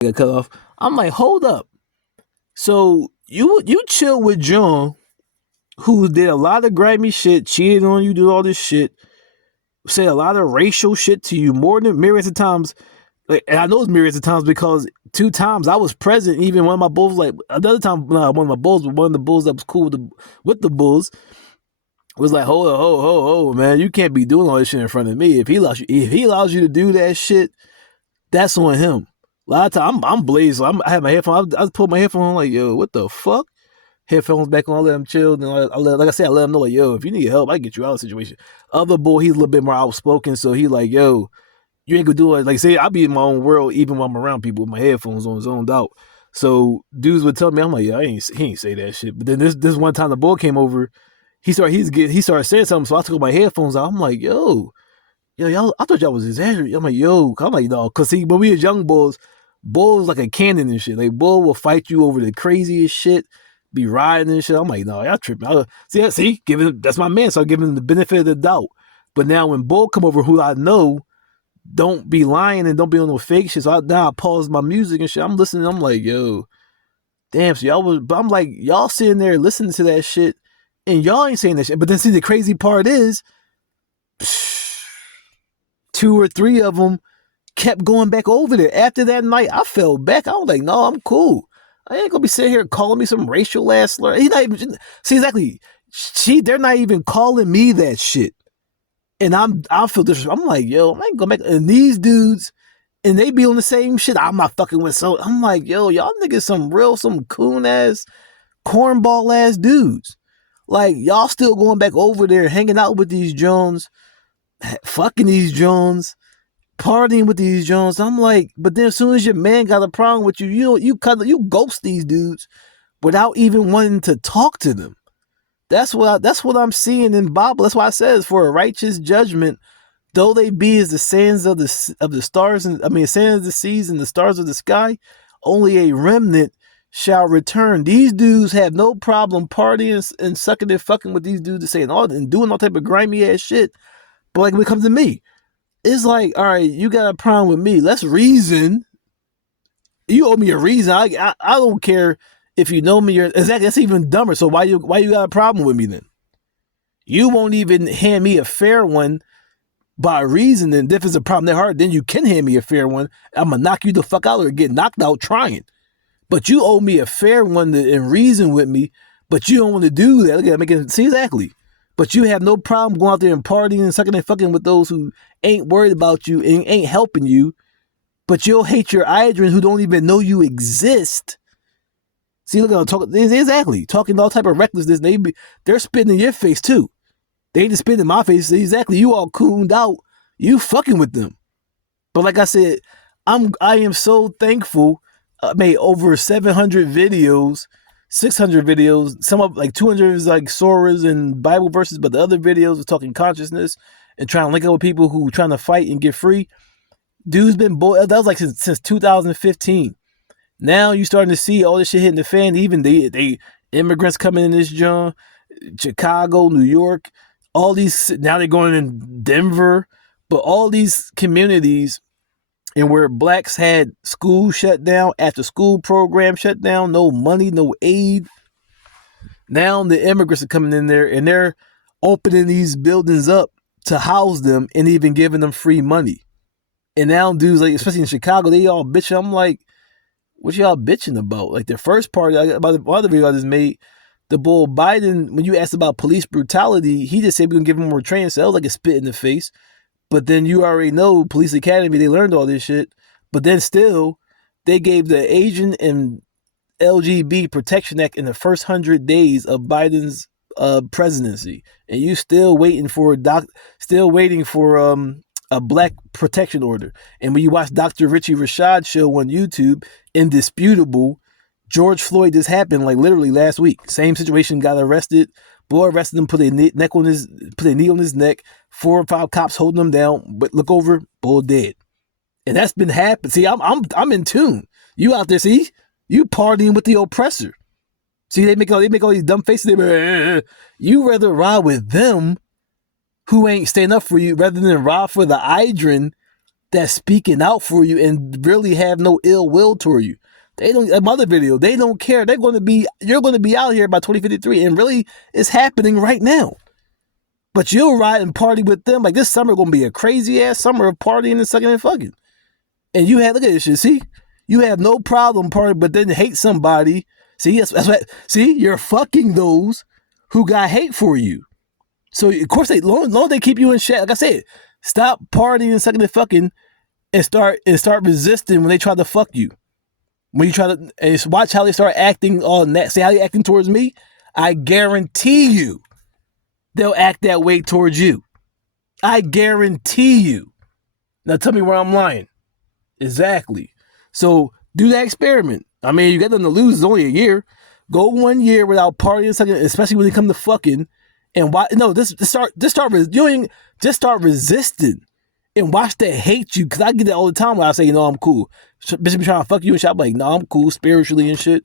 got cut off. I'm like, hold up. So you chill with John, who did a lot of grimy shit, cheated on you, did all this shit, say a lot of racial shit to you more than myriads of times. Like, and I know it's myriads of times because 2 times I was present. Even one of my bulls, like another time, not one of my bulls, but one of the bulls that was cool with the bulls was like, hold on, hold, man, you can't be doing all this shit in front of me. If he allows you to do that shit, that's on him. A lot of time I'm blazed. So I have my headphones. I put my headphones on, like, yo, what the fuck? Headphones back on, I let him chill. And like I said, I let him know, like, yo, if you need help, I can get you out of the situation. Other boy, he's a little bit more outspoken, so he like, yo, you ain't gonna do it. Like, say, I be in my own world even when I'm around people with my headphones on, zoned out. So dudes would tell me, I'm like, yeah, he ain't say that shit. But then this one time the boy came over, he started saying something, so I took my headphones out. I'm like, yo, y'all, I thought y'all was exaggerating. I'm like, yo, I'm like, no, cause see, when we was young bulls, bulls like a cannon and shit. Like, bull will fight you over the craziest shit, be riding and shit. I'm like, no, y'all tripping. That's my man, so I give him the benefit of the doubt. But now when bull come over, who I know don't be lying and don't be on no fake shit, so now I pause my music and shit. I'm listening. I'm like, yo, damn. So y'all was, but I'm like, y'all sitting there listening to that shit, and y'all ain't saying that shit. But then see, the crazy part is, two or three of them kept going back over there. After that night, I fell back. I was like, no, I'm cool. I ain't gonna be sitting here calling me some racial ass slur. He's not even, see, exactly. They're not even calling me that shit. And I feel this. I'm like, yo, I ain't going back. And these dudes, and they be on the same shit. I'm not fucking with. So I'm like, yo, y'all niggas some coon ass, cornball ass dudes. Like, y'all still going back over there, hanging out with these Jones, fucking these Jones, partying with these Jones. I'm like, but then as soon as your man got a problem with you, you ghost these dudes without even wanting to talk to them. That's what I'm seeing in Bible. That's why I says, for a righteous judgment, though they be as the sands of the stars, and sands of the seas and the stars of the sky, only a remnant shall return. These dudes have no problem partying and sucking and fucking with these dudes and doing all type of grimy ass shit. But like when it comes to me, it's like, all right, you got a problem with me. Let's reason. You owe me a reason. I don't care if you know me or exactly. That's even dumber. So why you got a problem with me then? You won't even hand me a fair one by reason. And if it's a problem that hard, then you can hand me a fair one. I'm gonna knock you the fuck out or get knocked out trying. But you owe me a fair one and reason with me. But you don't want to do that. Look at making see exactly. But you have no problem going out there and partying and sucking and fucking with those who ain't worried about you and ain't helping you. But you'll hate your Idrin who don't even know you exist. See, look at them talking. Exactly. Talking all type of recklessness. They're spitting in your face too. They ain't just spitting in my face. Exactly. You all cooned out. You fucking with them. But like I said, I am so thankful. I made over 700 videos, 600 videos. Some of like 200 is like surahs and Bible verses, but the other videos are talking consciousness and trying to link up with people who trying to fight and get free. Dude's been that was like since 2015. Now you starting to see all this shit hitting the fan. Even they immigrants coming in this joint, Chicago, New York, all these. Now they're going in Denver, but all these communities and where blacks had school shut down, after school program shut down, no money, no aid. Now the immigrants are coming in there and they're opening these buildings up to house them and even giving them free money. And now dudes, like especially in Chicago, they all bitching. I'm like, what y'all bitching about? Like the first part about the other video I just made, the bull Biden, when you asked about police brutality, he just said we're gonna give him more training. So that was like a spit in the face. But then you already know police academy, they learned all this shit. But then still, they gave the Asian and LGBT Protection Act in the first 100 days of Biden's presidency, and you still waiting for a black protection order. And when you watch Dr. Richie Rashad show on YouTube, Indisputable, George Floyd just happened like literally last week. Same situation, got arrested. Boy arrested him, put a knee on his neck. 4 or 5 cops holding him down, but look over, bull dead. And that's been happening. See, I'm in tune. You out there, see, you partying with the oppressor. See, they make all these dumb faces. You rather ride with them who ain't staying up for you rather than ride for the Idrin that's speaking out for you and really have no ill will toward you. They don't. Another video. They don't care. They're going to be. You're going to be out here by 2053, and really, it's happening right now. But you'll ride and party with them. Like this summer, going to be a crazy ass summer of partying and sucking and fucking. And you have look at this shit. See, you have no problem partying, but then hate somebody. See, that's what. See, you're fucking those who got hate for you. So of course long they keep you in check. Like I said, stop partying and sucking and fucking, and start resisting when they try to fuck you. When you try to and watch how they start acting on that. See how they acting towards me? I guarantee you, they'll act that way towards you. I guarantee you. Now tell me where I'm lying. Exactly. So do that experiment. I mean, you got nothing to lose. It's only a year. Go 1 year without partying, sucking, especially when it comes to fucking. And why? No, just start resisting and watch that hate you. Cause I get that all the time when I say, I'm cool. Bitch be trying to fuck you and shit. I'm like, no, I'm cool spiritually and shit.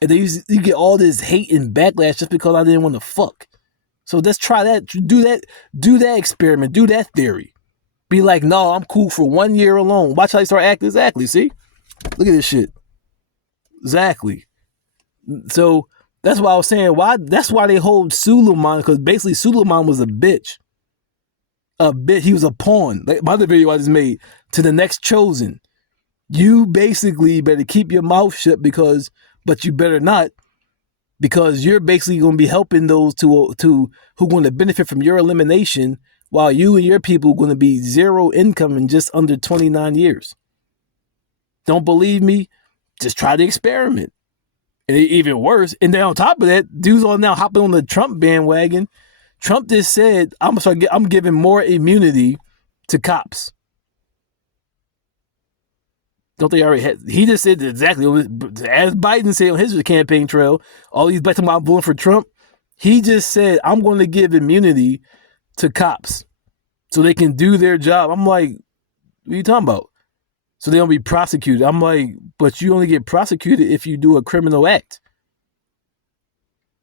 And then you get all this hate and backlash just because I didn't want to fuck. So let's try that. Do that experiment. Do that theory. Be like, no, I'm cool for 1 year alone. Watch how you start acting. Exactly. See? Look at this shit. Exactly. So that's why I was saying that's why they hold Suleiman, because basically Suleiman was a bitch. He was a pawn. Like my other video I just made, to the next chosen. You basically better keep your mouth shut but you better not, because you're basically going to be helping those who are going to benefit from your elimination, while you and your people are going to be zero income in just under 29 years. Don't believe me? Just try the experiment. And even worse, and then on top of that, dudes are now hopping on the Trump bandwagon. Trump just said, I'm giving more immunity to cops. Don't they already have? He just said exactly as Biden said on his campaign trail. All these black about voting for Trump. He just said, I'm going to give immunity to cops so they can do their job. I'm like, what are you talking about? So they don't be prosecuted. I'm like, but you only get prosecuted if you do a criminal act.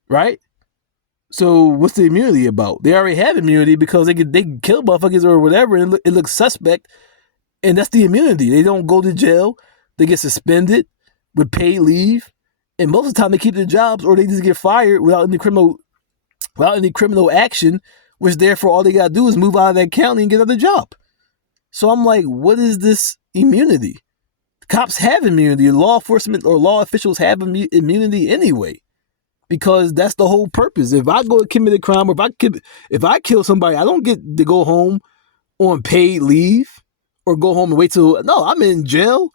Right? So what's the immunity about? They already have immunity because they can kill motherfuckers or whatever, and it looks suspect. And that's the immunity. They don't go to jail. They get suspended with paid leave. And most of the time they keep their jobs, or they just get fired without any criminal action, which therefore all they gotta do is move out of that county and get another job. So I'm like, what is this immunity? Cops have immunity. Law enforcement or law officials have immunity anyway, because that's the whole purpose. If I go commit a crime, or if I kill somebody, I don't get to go home on paid leave or go home and wait till. No, I'm in jail,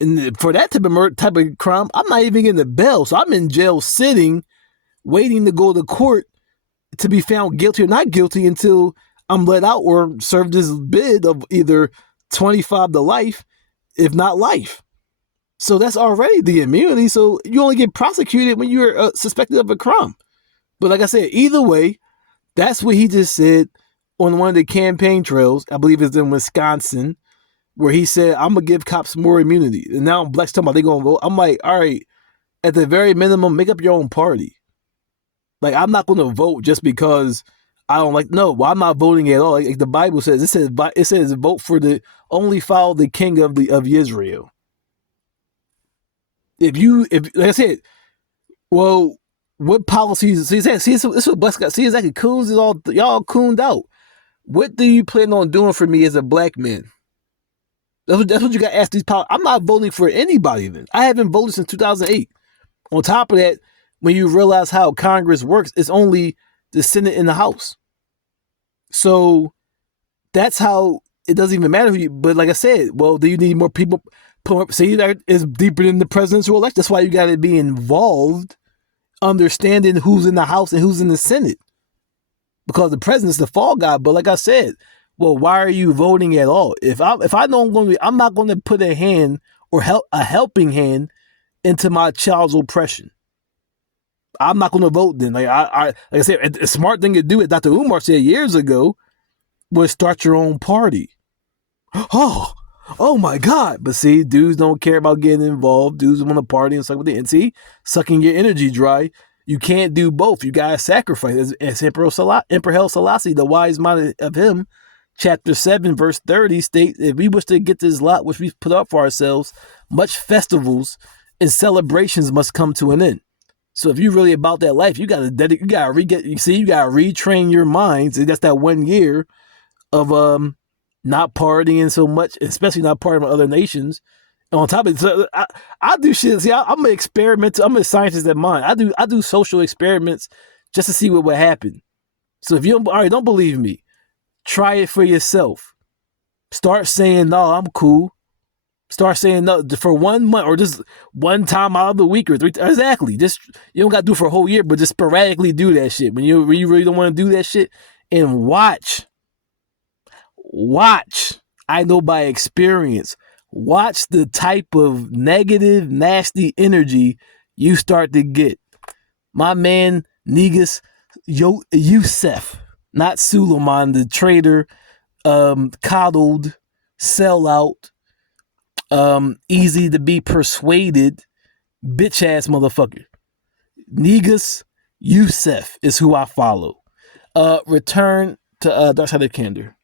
and for that type of crime, I'm not even getting the bail. So I'm in jail sitting, waiting to go to court to be found guilty or not guilty until I'm let out or serve this bid of either 25 to life, if not life. So that's already the immunity. So you only get prosecuted when you're suspected of a crime. But like I said, either way, that's what he just said on one of the campaign trails. I believe it's in Wisconsin, where he said, I'm going to give cops more immunity. And now blacks talking about they going to vote. I'm like, all right, at the very minimum, make up your own party. Like, I'm not going to vote just because I don't like. No, well, I'm not voting at all. Like the Bible says, it says vote for only follow the king of Israel. If like I said, well, what policies? See, this is what Bless got. See, exactly. Coons is all y'all cooned out. What do you plan on doing for me as a black man? That's what you got to ask these politicians. I'm not voting for anybody. Then I haven't voted since 2008. On top of that, when you realize how Congress works, it's only the Senate and the House. So that's how it doesn't even matter who you. But like I said, well, do you need more people? See, that is deeper than the presidential election. That's why you got to be involved, understanding who's in the House and who's in the Senate, because the president's the fall guy. But like I said, well, why are you voting at all? If I don't, I'm not going to put a hand or a helping hand into my child's oppression. I'm not going to vote then. Like I said, a smart thing to do, as Dr. Umar said years ago, was start your own party. Oh my God. But see, dudes don't care about getting involved. Dudes want to party and suck with it. And see, sucking your energy dry. You can't do both. You got to sacrifice. As Emperor Haile Selassie, the wise mind of him, chapter 7, verse 30 states, if we wish to get this lot which we've put up for ourselves, much festivals and celebrations must come to an end. So if you're really about that life, you gotta retrain your minds. And that's that 1 year of not partying so much, especially not partying with other nations. And on top of it, so I do shit. See, I'm an experiment. I'm a scientist at mine. I do social experiments just to see what would happen. So if you don't believe me, try it for yourself. Start saying, no, I'm cool. Start saying no for 1 month or just one time out of the week or 3. Exactly. Just, you don't got to do it for a whole year, but just sporadically do that shit. When you really don't want to do that shit, and watch. I know by experience. Watch the type of negative, nasty energy you start to get. My man, Negus Youssef, not Suleiman, the traitor, coddled, sellout, easy to be persuaded, bitch ass motherfucker. Negus Youssef is who I follow. Return to Dark Side of Candor.